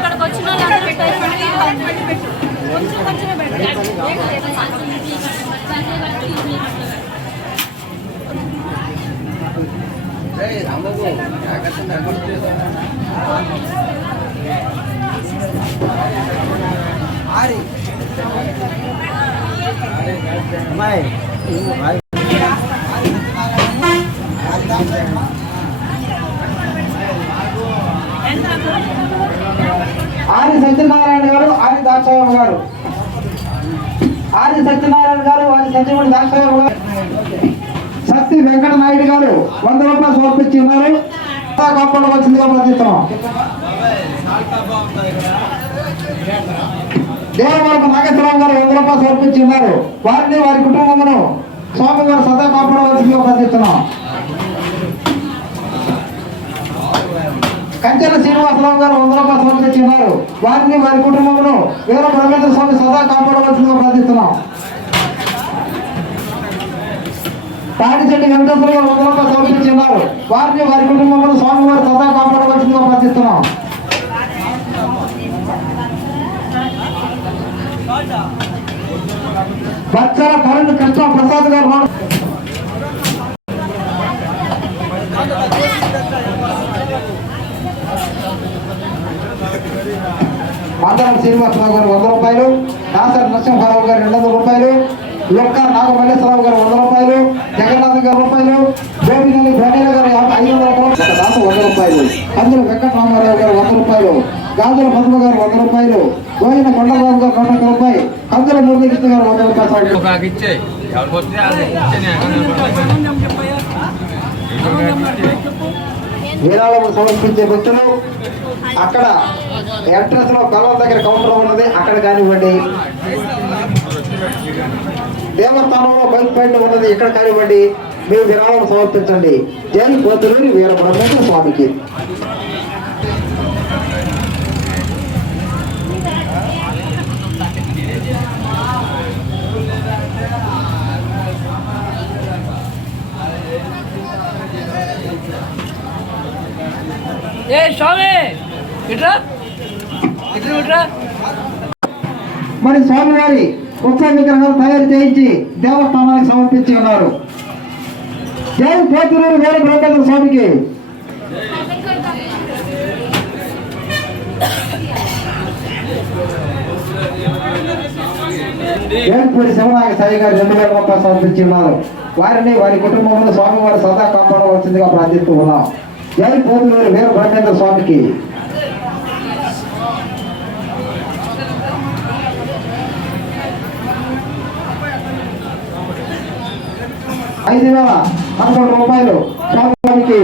ఇక్కడికి వచ్చిన ఆది సత్యనారాయణ గారు ఆది దాక్షాయమ్మ గారు ఆది సత్యనారాయణ గారు ఆది సత్యమూడి దాక్షాయమ్మ గారు శక్తి వెంకట నాయుడు గారు 100 రూపాయలు సమర్పించి ఉన్నారు. కాపాడవలసిందిగా ప్రార్థిస్తున్నాం. దేవవరపు నాగేశ్వరరావు గారు 100 రూపాయలు సమర్పించి ఉన్నారు. వారిని వారి కుటుంబమును స్వామి గారు సదా కాపాడవలసిందిగా ప్రార్థిస్తున్నాం. కంచెల శ్రీనివాసరావు గారు 100 రూపాయలు సమర్పించి ఉన్నారు. వారిని వారి కుటుంబమును వీర బ్రహ్మేంద్ర స్వామి సదా కాపాడవలసిందిగా ప్రార్థిస్తున్నాం. తాడిచెట్టి వెంకటేశ్వర గారు 100 రూపాయలు సమర్పించి ఉన్నారు. వారిని వారి కుటుంబమును స్వామి వారు సదా కాపాడవలసిందిగా ప్రార్థిస్తున్నాం. బచ్చల కరుణ్ కృష్ణ ప్రసాద్ గారు మందరం శ్రీనివాసరావు గారు 100 రూపాయలు, దాసరి నరసింహారావు గారు 200 రూపాయలు, లొక్క నాగమల్లేశ్వరరావు గారు 100 రూపాయలు, జగన్నాథ్ గారు రూపాయలు, బేబినల్లి భరణీల గారు 500 రూపాయలు, దాస 100 రూపాయలు, కందుల వెంకటరామారావు గారు 100 రూపాయలు, గాజుల పద్మ గారు 100 రూపాయలు, గోయిన కొండలరావు గారు 100 రూపాయలు, కందుల మురళీకృష్ణ గారు 100 రూపాయలు. విరాళము సమర్పించే వ్యక్తులు అక్కడ ఎంట్రన్స్ లో కలర్ దగ్గర కౌంటర్ ఉన్నది, అక్కడ కానివ్వండి. దేవస్థానంలో బైక్ పాయింట్ ఉన్నది, ఇక్కడ కానివ్వండి. మీరు విరాళం సమర్పించండి. జై పోతులూరి వీర బ్రహ్మేంద్ర స్వామికి. మరి స్వామివారి ఉత్సవ విగ్రహాలు తయారు చేయించి దేవస్థానానికి సమర్పించి ఉన్నారు. జై పోతులూరి వీర బ్రహ్మేంద్ర స్వామికి. ఏర్పూడి శివనాగ సాయి గారు 2000 రూపాయలు సమర్పించి ఉన్నారు. వారిని వారి కుటుంబంలో స్వామివారు సదా కాపాడవలసిందిగా ప్రార్థిస్తూ ఉన్నాం. జై పోతులూరి వీర బ్రహ్మేంద్ర స్వామికి. 5,011 రూపాయలు స్వామివారికి.